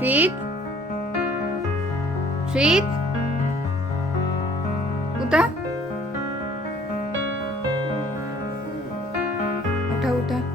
श्रीत, श्रीत, उठा, उठा, उठा, उठा.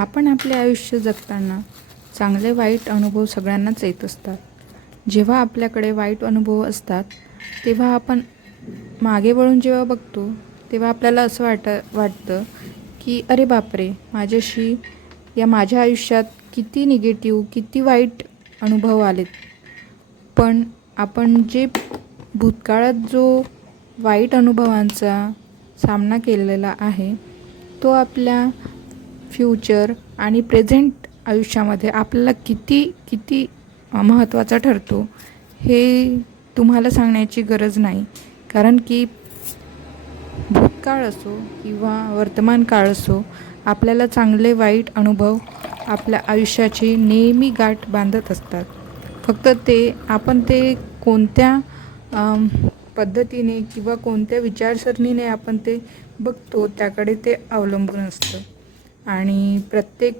आपण आपले आयुष्य जगताना चांगले वाईट अनुभव सगळ्यांनाच येत असतात. जेव्हा आपल्याकडे वाईट अनुभव असतात तेव्हा आपण मागे वळून जेव्हा बघतो तेव्हा आपल्याला असं वाटतं की अरे बापरे, माझ्या आयुष्यात किती निगेटिव्ह, किती वाईट अनुभव आलेत. पण आपण जे भूतकाळात जो वाईट अनुभवांचा सामना केलेला आहे तो आपल्या फ्युचर आणि प्रेझेंट आयुष्यामध्ये आपल्याला किती महत्त्वाचा ठरतो हे तुम्हाला सांगण्याची गरज नाही. कारण की भूतकाळ असो किंवा वर्तमान काळ असो, आपल्याला चांगले वाईट अनुभव आपल्या आयुष्याची नेहमी गाठ बांधत असतात. फक्त आपण ते कोणत्या पद्धतीने किंवा कोणत्या विचारसरणीने आपण ते बघतो त्याकडे ते अवलंबून असतं. आणि प्रत्येक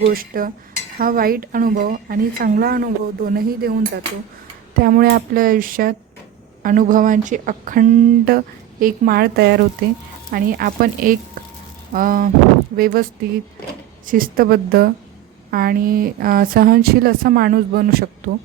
गोष्ट हा वाईट अनुभव आणि चांगला अनुभव दोनही देऊन जातो. त्यामुळे आपल्या आयुष्यात अनुभवांची अखंड एक माळ तयार होते आणि आपण एक व्यवस्थित, शिस्तबद्ध आणि सहनशील असा माणूस बनू शकतो.